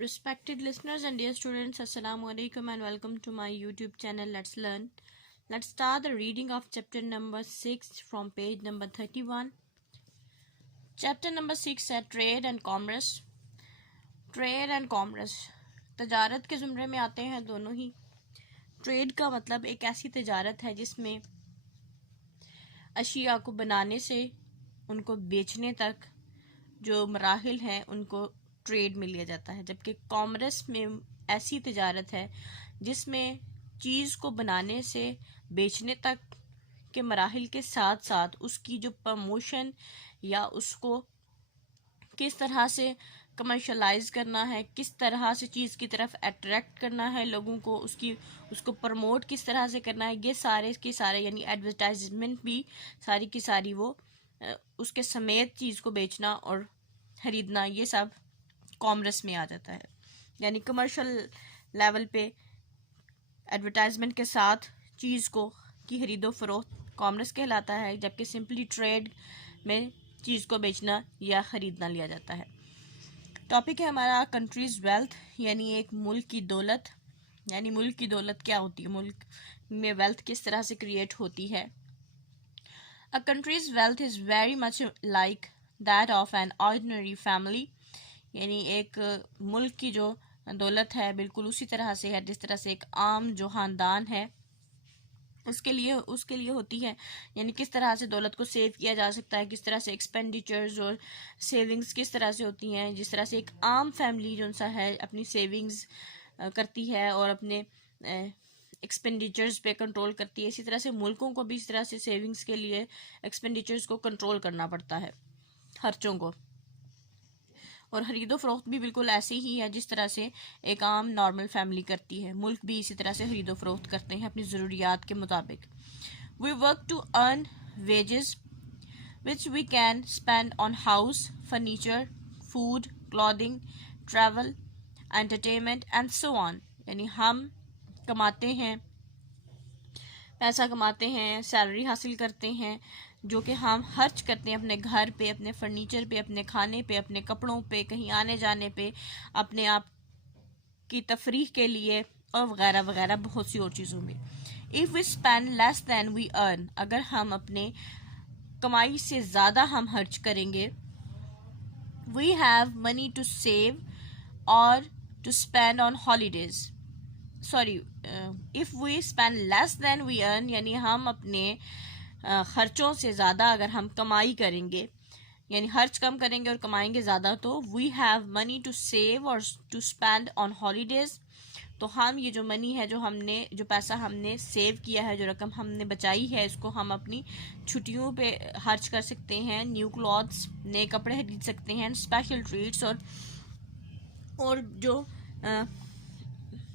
Respected listeners and dear students, Assalamu alaikum and welcome to my YouTube channel Let's Learn. Let's start the reading of chapter number 6 from page number 31. Chapter number 6 है Trade and Commerce. Trade and Commerce तजारत के ज़ुमरे में आते हैं दोनों ही. Trade का मतलब एक ऐसी तजारत है जिसमें अशिया को बनाने से उनको बेचने तक जो मराहिल हैं उनको ट्रेड में लिया जाता है, जबकि कॉमर्स में ऐसी तजारत है जिसमें चीज़ को बनाने से बेचने तक के मराहिल के साथ साथ उसकी जो प्रमोशन या उसको किस तरह से कमर्शलाइज करना है, किस तरह से चीज़ की तरफ अट्रैक्ट करना है लोगों को, उसको प्रमोट किस तरह से करना है, ये सारे के सारे यानी एडवर्टाइजमेंट भी सारी की सारी वो उसके समेत चीज़ को बेचना और ख़रीदना ये सब कॉमर्स में आ जाता है. यानी कमर्शियल लेवल पे एडवर्टाइजमेंट के साथ चीज़ को की खरीदो फरोख्त कॉमर्स कहलाता है, जबकि सिंपली ट्रेड में चीज़ को बेचना या ख़रीदना लिया जाता है. टॉपिक है हमारा कंट्रीज़ वेल्थ, यानी एक मुल्क की दौलत. यानी मुल्क की दौलत क्या होती है, मुल्क में वेल्थ किस तरह से क्रिएट होती है. A country's wealth is very much like that of an ordinary family. यानी एक मुल्क की जो दौलत है बिल्कुल उसी तरह से है जिस तरह से एक आम जो ख़ानदान है उसके लिए होती है. यानी किस तरह से दौलत को सेव किया जा सकता है, किस तरह से एक्सपेंडिचर्स और सेविंग्स किस तरह से होती हैं. जिस तरह से एक आम फैमिली जो सा है अपनी सेविंग्स करती है और अपने एक्सपेंडिचर्स पे कंट्रोल करती है, इसी तरह से मुल्कों को भी इस तरह से सेविंग्स के लिए एक्सपेंडिचर्स को कंट्रोल करना पड़ता है, खर्चों को. और खरीदो फरोख्त भी बिल्कुल ऐसे ही है जिस तरह से एक आम नॉर्मल फैमिली करती है. मुल्क भी इसी तरह से खरीदो फरोख्त करते हैं अपनी ज़रूरियात के मुताबिक. We work to earn wages which we can spend on house, furniture, food, clothing, travel, entertainment and so on. यानी हम कमाते हैं, पैसा कमाते हैं, सैलरी हासिल करते हैं जो कि हम खर्च करते हैं अपने घर पे, अपने फर्नीचर पे, अपने खाने पे, अपने कपड़ों पे, कहीं आने जाने पे, अपने आप की तफरीह के लिए और वगैरह वगैरह बहुत सी और चीज़ों में. If we spend less than we earn, अगर हम अपने कमाई से ज़्यादा हम खर्च करेंगे, we have money to save और to spend on holidays. If we spend less than we earn, यानी हम अपने ख़र्चों से ज़्यादा अगर हम कमाई करेंगे, यानी खर्च कम करेंगे और कमाएंगे ज़्यादा, तो we have money to save और टू स्पेंड ऑन हॉलीडेज़. तो हम ये जो मनी है, जो पैसा हमने सेव किया है, जो रकम हमने बचाई है, इसको हम अपनी छुट्टियों पे खर्च कर सकते हैं. न्यू क्लॉथ्स, नए कपड़े खरीद सकते हैं, स्पेशल ट्रीट्स और जो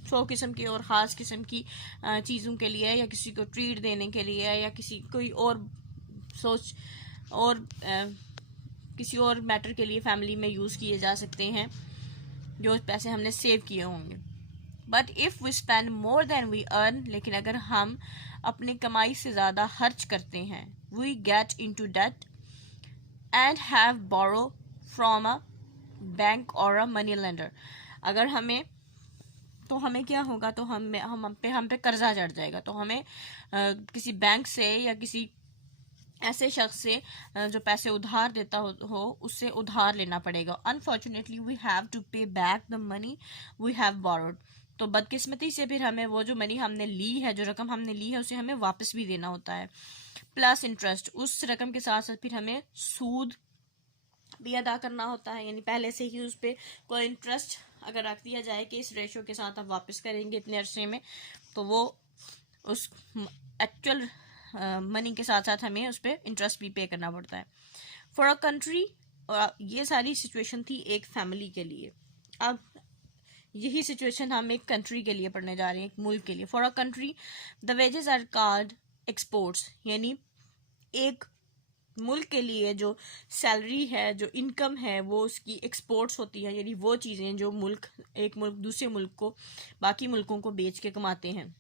100 किस्म की और ख़ास किस्म की चीज़ों के लिए, या किसी को ट्रीट देने के लिए, या किसी कोई और सोच और किसी और मैटर के लिए फैमिली में यूज़ किए जा सकते हैं जो पैसे हमने सेव किए होंगे. But if we spend more than we earn, लेकिन अगर हम अपनी कमाई से ज़्यादा खर्च करते हैं, we get into debt and have borrow from a bank or a money lender. अगर हमें क्या होगा, तो हम पे कर्जा चढ़ जाएगा. तो हमें किसी बैंक से या किसी ऐसे शख्स से जो पैसे उधार देता हो उससे उधार लेना पड़ेगा. Unfortunately we have to pay back the money we have borrowed. तो बदकिस्मती से फिर हमें वो जो मनी हमने ली है, जो रकम हमने ली है, उसे हमें वापस भी देना होता है, प्लस इंटरेस्ट. उस रकम के साथ साथ फिर हमें सूद भी अदा करना होता है. यानी पहले से ही उस पर कोई इंटरेस्ट अगर रख दिया जाए कि इस रेशो के साथ आप वापस करेंगे इतने अरसे में, तो वो उस एक्चुअल मनी के साथ साथ हमें उस पर इंटरेस्ट भी पे करना पड़ता है. फॉर अ कंट्री, ये सारी सिचुएशन थी एक फैमिली के लिए. अब यही सिचुएशन हम एक कंट्री के लिए पढ़ने जा रहे हैं, एक मुल्क के लिए. For a country the wages are called exports. यानी एक मुल्क के लिए जो सैलरी है, जो इनकम है, वो उसकी एक्सपोर्ट्स होती है. यानी वो चीज़ें जो एक मुल्क दूसरे मुल्क को, बाकी मुल्कों को बेच के कमाते हैं.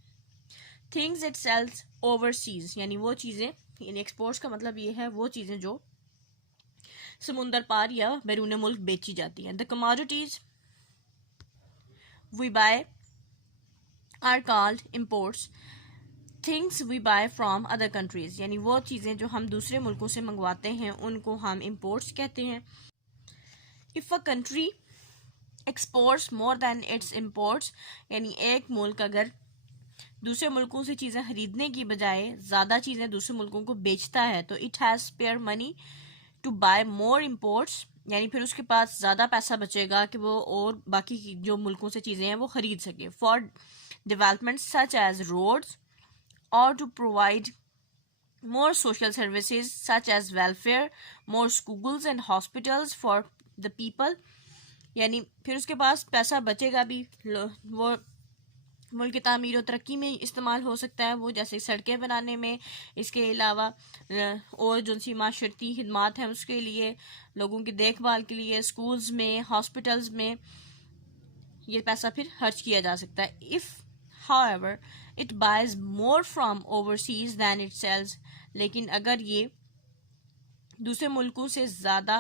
थिंग्स इट सेल्स ओवरसीज, यानी वो चीज़ें, यानी एक्सपोर्ट्स का मतलब ये है वो चीज़ें जो समुंदर पार या बैरून मुल्क बेची जाती हैं. The commodities we buy are called imports. Things we buy from other countries, यानी वो चीज़ें जो हम दूसरे मुल्कों से मंगवाते हैं उनको हम इम्पोर्ट्स कहते हैं. If a country exports more than it's imports, यानी एक मुल्क अगर दूसरे मुल्कों से चीज़ें खरीदने की बजाय ज़्यादा चीज़ें दूसरे मुल्कों को बेचता है तो it has spare money to buy more imports, यानी फिर उसके पास ज़्यादा पैसा बचेगा कि वो और बाकी जो मुल्कों से चीज़ें हैं वो खरीद सके. For development such as roads or to provide more social services such as welfare, more schools and hospitals for the people, यानी फिर उसके पास पैसा बचेगा भी, वो मुल्क की तामीर और तरक्की में इस्तेमाल हो सकता है, वो जैसे सड़कें बनाने में, इसके अलावा और जो सी माशरती खिदमात हैं उसके लिए, लोगों की देखभाल के लिए, स्कूल्स में, हॉस्पिटल्स में ये पैसा फिर खर्च किया जा सकता है. If however it buys more from overseas than it sells, लेकिन अगर ये दूसरे मुल्कों से ज़्यादा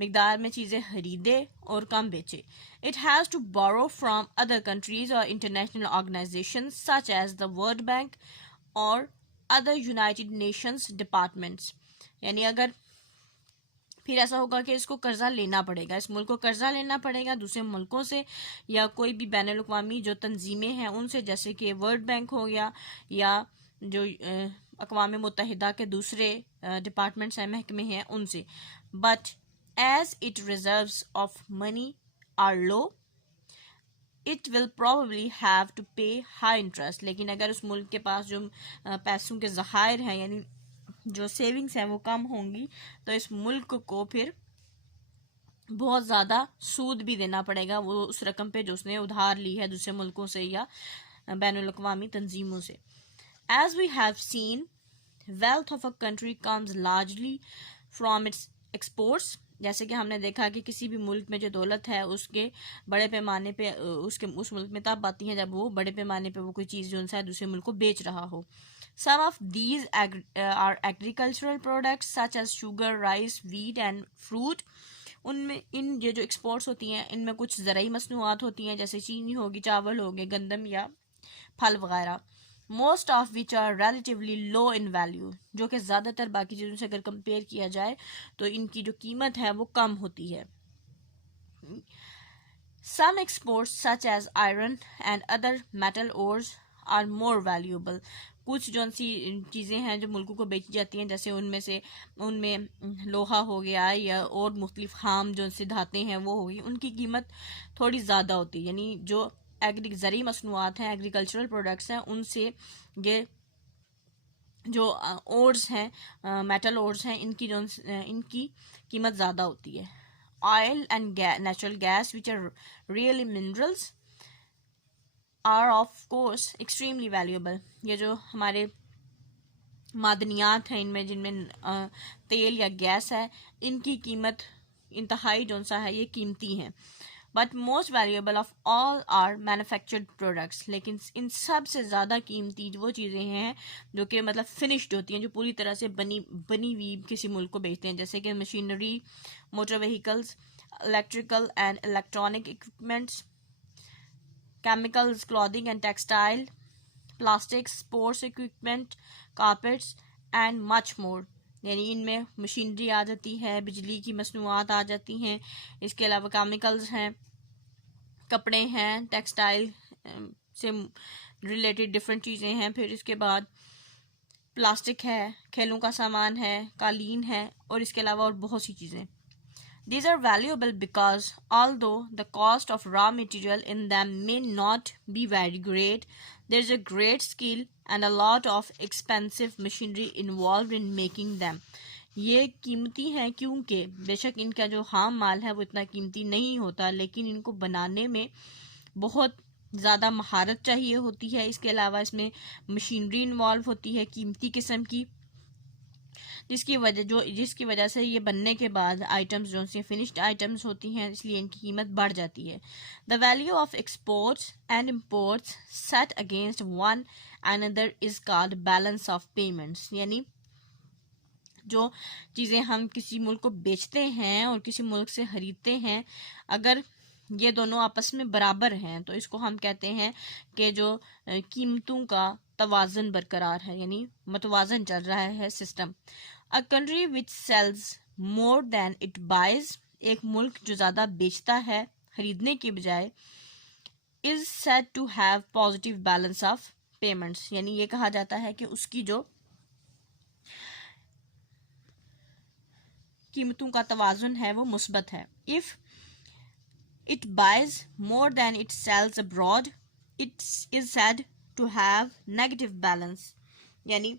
मिकदार में चीज़ें खरीदे और कम बेचे, it has to borrow from other countries or international organizations such as the World Bank or other United Nations departments, यानी अगर फिर ऐसा होगा कि इसको कर्जा लेना पड़ेगा, इस मुल्क को कर्जा लेना पड़ेगा दूसरे मुल्कों से या कोई भी बैनुल अक़वामी जो तंजीमें हैं उनसे, जैसे कि वर्ल्ड बैंक हो गया या जो अक़वाम मुत्तहिदा के दूसरे डिपार्टमेंट्स हैं, महकमे हैं, उनसे. But as it reserves of money are low it will probably have to pay high interest, लेकिन अगर उस मुल्क के पास जो पैसों के ज़खायर हैं यानी जो सेविंग्स हैं वो कम होंगी तो इस मुल्क को फिर बहुत ज़्यादा सूद भी देना पड़ेगा वो उस रकम पे जो उसने उधार ली है दूसरे मुल्कों से या बैनुल अक़वामी तंजीमों से. As we have seen wealth of a country comes largely from its exports, जैसे कि हमने देखा कि किसी भी मुल्क में जो दौलत है उसके बड़े पैमाने पे उस मुल्क में तब आती है जब वो बड़े पैमाने पे वो कोई चीज़ जो है दूसरे मुल्क को बेच रहा हो. Some of these are agricultural products such as sugar, rice, wheat and fruit. उनमें इन ये जो एक्सपोर्ट्स होती हैं इनमें कुछ ज़राई मसनूआत होती हैं जैसे चीनी होगी, चावल हो गए, गंदम या फल वगैरह. Most of which are relatively low in value, जो कि ज़्यादातर बाकी चीज़ों से अगर कंपेयर किया जाए तो इनकी जो कीमत है वो कम होती है. Some exports such as iron and other metal ores are more valuable. कुछ जो सी चीज़ें हैं जो मुल्कों को बेची जाती हैं जैसे उनमें लोहा हो गया या और मुख्तलिफ खाम जो सी धातें हैं वो होगी, उनकी कीमत थोड़ी ज़्यादा होती है. यानी जो ज़रूरी मसनूआत हैं, एग्रीकल्चरल प्रोडक्ट्स हैं, उनसे ये जो ओर्स हैं, मेटल ओर्स हैं, इनकी कीमत ज़्यादा होती है. Oil and natural gas which are really minerals are of course extremely valuable. ये जो हमारे मादनियात हैं इनमें जिनमें तेल या गैस है, इनकी कीमत इंतहाई जो सा है ये कीमती हैं. But most valuable of all are manufactured products, लेकिन इन सब से ज़्यादा कीमती वो चीज़ें हैं जो कि मतलब फिनिश्ड होती हैं, जो पूरी तरह से बनी हुई किसी मुल्क को बेचते हैं, जैसे कि machinery, motor vehicles, electrical and electronic equipments, chemicals, clothing and textile, plastics, sports equipment, carpets and much more. यानी इनमें मशीनरी आ जाती है, बिजली की मसनूआत आ जाती हैं, इसके अलावा केमिकल्स हैं, कपड़े हैं, टेक्सटाइल से रिलेटेड डिफरेंट चीज़ें हैं, फिर इसके बाद प्लास्टिक है, खेलों का सामान है, कालीन है और इसके अलावा और बहुत सी चीज़ें. These are valuable because although the cost of raw material in them may not be very great, there is a great skill and a lot of expensive machinery involved in making them. ये कीमती हैं क्योंकि बेशक इनका जो खाम माल है वो इतना कीमती नहीं होता, लेकिन इनको बनाने में बहुत ज़्यादा महारत चाहिए होती है. इसके अलावा इसमें मशीनरी इन्वॉल्व होती है कीमती किस्म की, जिसकी वजह से ये बनने के बाद आइटम्स जो से फिनिश्ड आइटम्स होती हैं, इसलिए इनकी कीमत बढ़ जाती है. The value of exports and imports set against one another is called balance of payments. यानी जो चीज़ें हम किसी मुल्क को बेचते हैं और किसी मुल्क से खरीदते हैं, अगर ये दोनों आपस में बराबर हैं, तो इसको हम कहते हैं कि जो कीमतों का तवाज़ुन बरकरार है, यानी मतवाज़न चल रहा है system. A country which sells more than it buys, एक मुल्क जो ज़्यादा बेचता है खरीदने के बजाय, is said to have positive balance of payments, यानी ये कहा जाता है कि उसकी जो कीमतों का तवाज़ुन है वो मुस्बत है। If it buys more than it sells abroad, it is said to have negative balance, यानी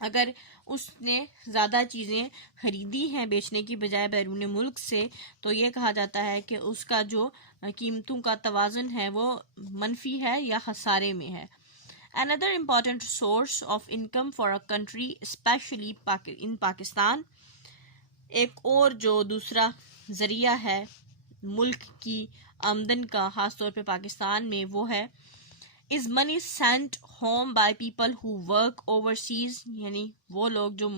अगर उसने ज़्यादा चीज़ें खरीदी हैं बेचने की बजाय बैरून मुल्क से, तो ये कहा जाता है कि उसका जो कीमतों का तवाज़ुन है वो मनफी है या खसारे में है। Another important source of income for a country, especially in Pakistan, एक और जो दूसरा ज़रिया है मुल्क की आमदन का खास तौर पे पाकिस्तान में, वो है is money sent home by people who work overseas, यानी वो लोग जो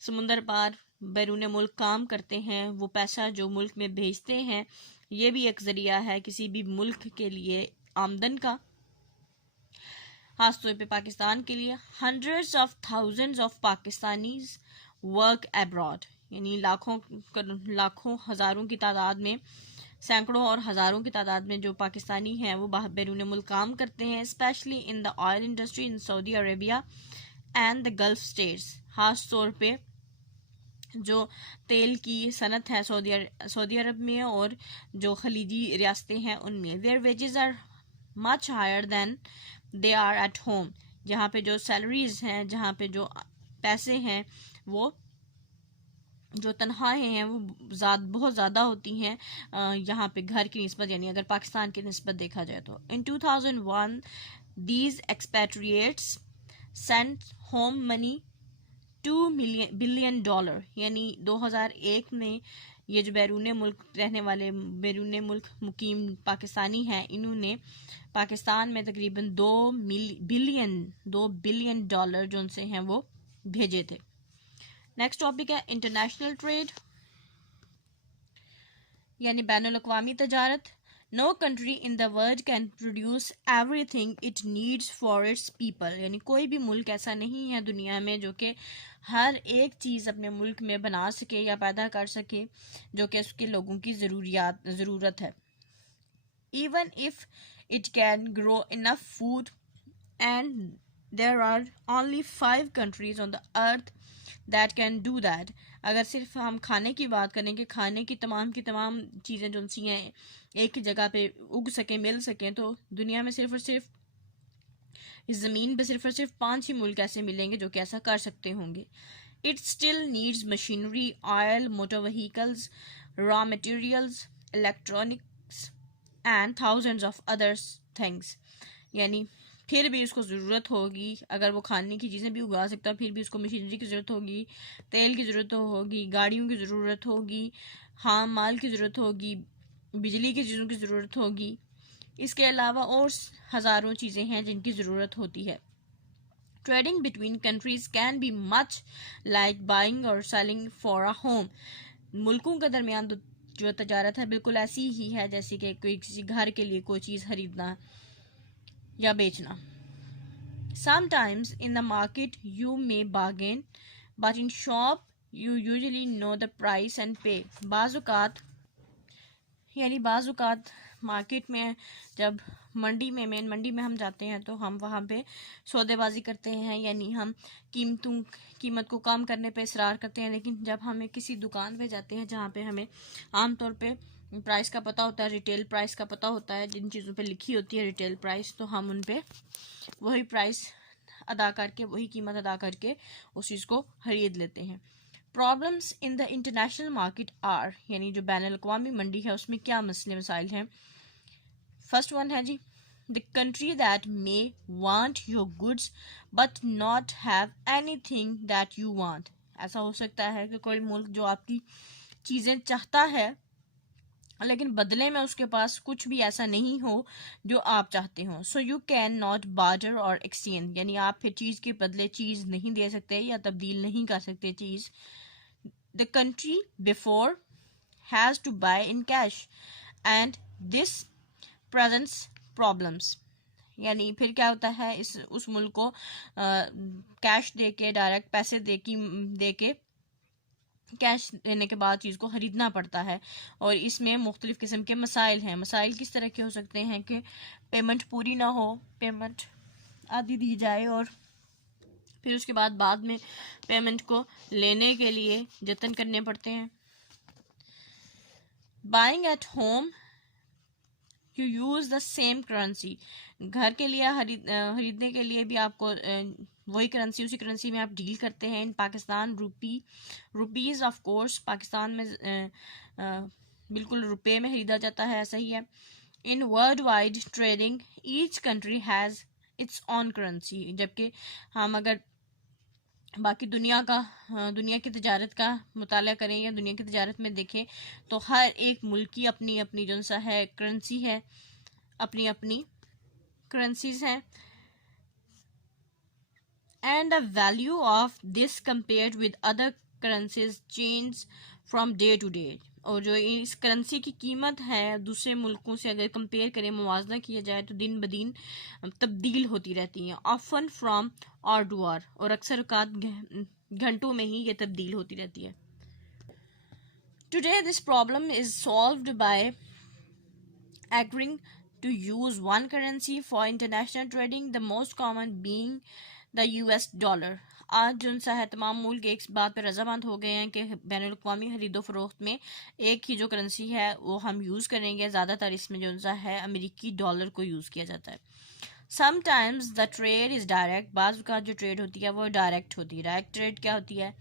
समुंदर पार बैरून मुल्क काम करते हैं, वो पैसा जो मुल्क में भेजते हैं, ये भी एक ज़रिया है किसी भी मुल्क के लिए आमदन का, खास तौर पे पाकिस्तान के लिए। Hundreds of thousands of Pakistanis work abroad, यानी लाखों हज़ारों की तादाद में, सैकड़ों और हज़ारों की तादाद में जो पाकिस्तानी हैं वो बैरून मुल्क काम करते हैं, specially in the oil industry in Saudi Arabia and the gulf states, खास तौर पे जो तेल की सनत है सऊदी अरब में और जो खलीजी रियासतें हैं उनमें। Their wages are much higher than they are at home, जहाँ पे जो सैलरीज हैं, जहाँ पे जो पैसे हैं, वो जो तनख्वाहें हैं वो बहुत ज़्यादा होती हैं यहाँ पे घर की निस्बत, यानी अगर पाकिस्तान की निस्बत देखा जाए तो। In 2001 these expatriates sent home money $2 billion, यानी 2001 में ये जो बैरून मुल्क रहने वाले बैरून मुल्क मुकीम पाकिस्तानी हैं, इन्होंने पाकिस्तान में तकरीबन $2 बिलियन जो उनसे हैं वो भेजे थे। नेक्स्ट टॉपिक है इंटरनेशनल ट्रेड, यानी बैनुल अक़वामी तजारत। No country in the world can produce everything it needs for its people, यानी कोई भी मुल्क ऐसा नहीं है दुनिया में जो कि हर एक चीज़ अपने मुल्क में बना सके या पैदा कर सके जो कि उसके लोगों की ज़रूरत है। Even if it can grow enough food and there are only 5 countries on the earth that can do that, अगर सिर्फ हम खाने की बात करें कि खाने की तमाम चीज़ें जो सी हैं एक ही जगह पे उग सकें, मिल सकें, तो दुनिया में सिर्फ और सिर्फ इस ज़मीन पे सिर्फ और सिर्फ 5 ही मुल्क ऐसे मिलेंगे जो कि ऐसा कर सकते होंगे। It still needs machinery, oil, motor vehicles, raw materials, electronics and thousands of others things, यानी फिर भी उसको ज़रूरत होगी, अगर वो खाने की चीज़ें भी उगा सकता है फिर भी उसको मशीनरी की ज़रूरत होगी, तेल की ज़रूरत होगी, गाड़ियों की ज़रूरत होगी, खाम माल की ज़रूरत होगी, बिजली की चीज़ों की ज़रूरत होगी, इसके अलावा और हज़ारों चीज़ें हैं जिनकी ज़रूरत होती है। Trading between countries can be much like buying और सेलिंग फॉर अ होम, मुल्कों के दरमियान जो तजारत है बिल्कुल ऐसी ही है जैसे कि कोई किसी घर के लिए कोई चीज़ खरीदना या बेचना। Sometimes in the market you may bargain, but in shop you usually know the price and pay. बाज़ औक़ात मार्केट में जब मेन मंडी में हम जाते हैं तो हम वहाँ पे सौदेबाजी करते हैं, यानी हम कीमत को कम करने पे इसरार करते हैं, लेकिन जब हमें किसी दुकान पे जाते हैं जहाँ पे हमें आमतौर पे प्राइस का पता होता है, रिटेल प्राइस का पता होता है, जिन चीज़ों पे लिखी होती है रिटेल प्राइस, तो हम उन पे वही प्राइस अदा करके, वही कीमत अदा करके उस चीज़ को खरीद लेते हैं। Problems in the international market are, यानी जो बैनुल अक़वामी मंडी है उसमें क्या मसले मसाइल हैं। फर्स्ट वन है जी, the country that may want your goods but not have anything that you want, ऐसा हो सकता है कि कोई मुल्क जो आपकी चीज़ें चाहता है लेकिन बदले में उसके पास कुछ भी ऐसा नहीं हो जो आप चाहते हो। So you can not barter और एक्सचेंज, यानी आप फिर चीज़ के बदले चीज़ नहीं दे सकते या तब्दील नहीं कर सकते चीज़। The country before has to buy in cash, and this presents problems. यानी फिर क्या होता है, इस उस मुल्क को कैश दे के, डायरेक्ट पैसे दे के कैश देने के बाद चीज़ को ख़रीदना पड़ता है। और इसमें मुख्तलिफ़ किस्म के मसाइल हैं। मसाइल किस तरह के हो सकते हैं कि पेमेंट पूरी ना हो, पेमेंट आधी दी जाए और फिर उसके बाद में पेमेंट को लेने के लिए जतन करने पड़ते हैं। Buying at home you use the same currency. घर के लिए खरीदने के लिए भी आपको वही करेंसी, उसी करेंसी में आप डील करते हैं। In Pakistan rupees of course, Pakistan में बिल्कुल रुपए में खरीदा जाता है, ऐसा ही है। In world wide trading each country has its on currency. जबकि हम अगर बाकी दुनिया की तजारत का मुताला करें या दुनिया की तजारत में देखें तो हर एक मुल्क की अपनी अपनी जो सा है करेंसी है, अपनी अपनी करेंसीज हैं। And the value of this compared with other currencies change from day to day. और जो इस करेंसी की कीमत है दूसरे मुल्कों से अगर कंपेयर करें, मुवाजना किया जाए तो दिन ब दिन तब्दील होती रहती हैं। Often from hour to hour, और अक्सर औकात घंटों में ही ये तब्दील होती रहती है। Today this problem is solved by agreeing to use one currency for international trading, the most common being the US dollar। आज जो सा है तमाम मुल्क एक बात पर रजामंद हो गए हैं कि बैनुल अक़वामी खरीदो फरोख्त में एक ही जो करेंसी है वो हम यूज़ करेंगे। ज़्यादातर इसमें जो सा है अमेरिकी डॉलर को यूज़ किया जाता है। Sometimes the trade is direct, बाज़ का जो ट्रेड होती है वो डायरेक्ट होती है। डायरेक्ट ट्रेड क्या होती है,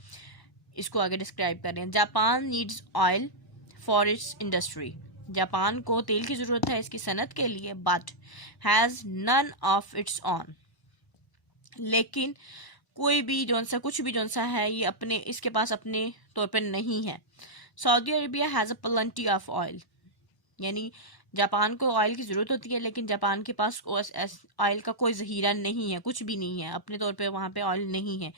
इसको आगे डिस्क्राइब कर रहे हैं। Japan needs oil for its industry. Japan को तेल की ज़रूरत है इसकी सनत के लिए, but has none of its own. लेकिन कोई भी जौन सा कुछ भी जौन सा है ये अपने इसके पास अपने तौर पर नहीं है। Saudi Arabia has a plenty of oil. यानी जापान को ऑयल की ज़रूरत होती है लेकिन जापान के पास ऑयल का कोई ज़हीरा नहीं है, कुछ भी नहीं है, अपने तौर पे वहाँ पे ऑयल नहीं है।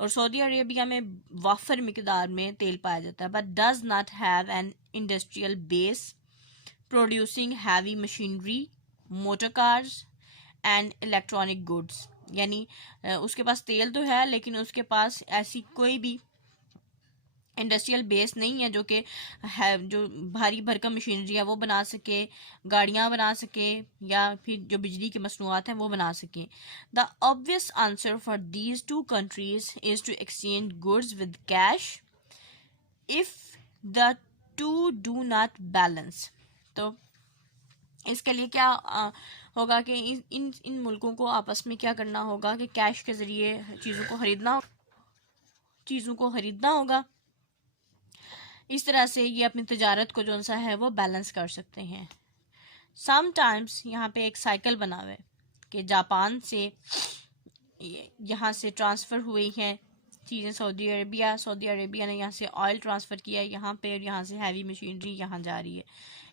और सऊदी अरेबिया में वाफर मिकदार में तेल पाया जाता है, but does not have an industrial base producing heavy machinery, motor cars and electronic goods. यानी उसके पास तेल तो है लेकिन उसके पास ऐसी कोई भी इंडस्ट्रियल बेस नहीं है जो कि है जो भारी भरकम मशीनरी है वो बना सके, गाड़ियाँ बना सके या फिर जो बिजली की मसनूआत हैं वो बना सके। The obvious answer for these two countries is to exchange goods with cash if the two do not balance. तो इसके लिए क्या होगा कि इन मुल्कों को आपस में क्या करना होगा कि कैश के ज़रिए चीज़ों को ख़रीदना होगा। इस तरह से ये अपनी तजारत को जो सा है वो बैलेंस कर सकते हैं। समटाइम्स यहाँ पे एक साइकिल बना हुआ है कि जापान से यहाँ से ट्रांसफ़र हुई हैं चीज़ें सऊदी अरेबिया ने यहाँ से ऑयल ट्रांसफ़र किया है यहाँ पे, और यहाँ से हैवी मशीनरी यहाँ जा रही है।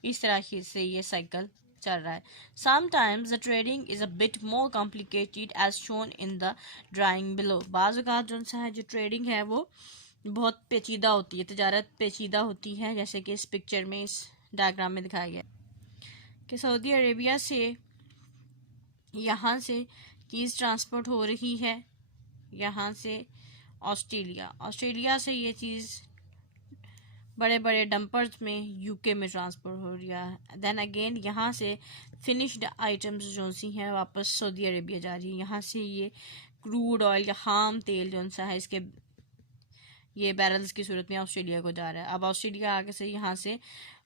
इस तरह से ये साइकिल चल रहा है। Sometimes the trading is a bit more complicated as shown in the drawing below. बाज़ औक़ात जो सा है जो ट्रेडिंग है वो बहुत पेचीदा होती है, तजारत पेचीदा होती है, जैसे कि इस पिक्चर में, इस डायग्राम में दिखाया गया कि सऊदी अरेबिया से यहाँ से चीज़ ट्रांसपोर्ट हो रही है, यहाँ से ऑस्ट्रेलिया से ये चीज़ बड़े बड़े डंपर्स में यूके में ट्रांसपोर्ट हो रही है। देन अगेन यहाँ से फिनिश्ड आइटम्स जो सी हैं वापस सऊदी अरेबिया जा रही है। यहाँ से ये क्रूड ऑयल या खाम तेल जो सा है इसके ये बैरल्स की सूरत में ऑस्ट्रेलिया को जा रहा है। अब ऑस्ट्रेलिया आगे से यहाँ से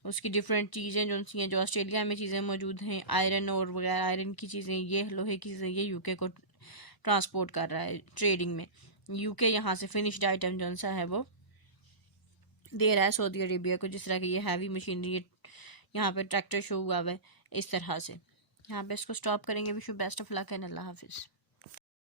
उसकी डिफरेंट चीज़ें जो सी हैं, जो ऑस्ट्रेलिया में चीज़ें मौजूद हैं, आयरन और वगैरह आयरन की चीज़ें, ये लोहे की चीज़ें, ये यूके को ट्रांसपोर्ट कर रहा है ट्रेडिंग में। यूके यहाँ से फिनिश्ड आइटम जो सा है वो दे रहा है सऊदी अरेबिया को, जिस तरह की ये हैवी मशीनरी यहाँ पे ट्रैक्टर शो हुआ है इस तरह से। यहाँ पे इसको स्टॉप करेंगे। Wish you best of luck and अल्लाह हाफिज़।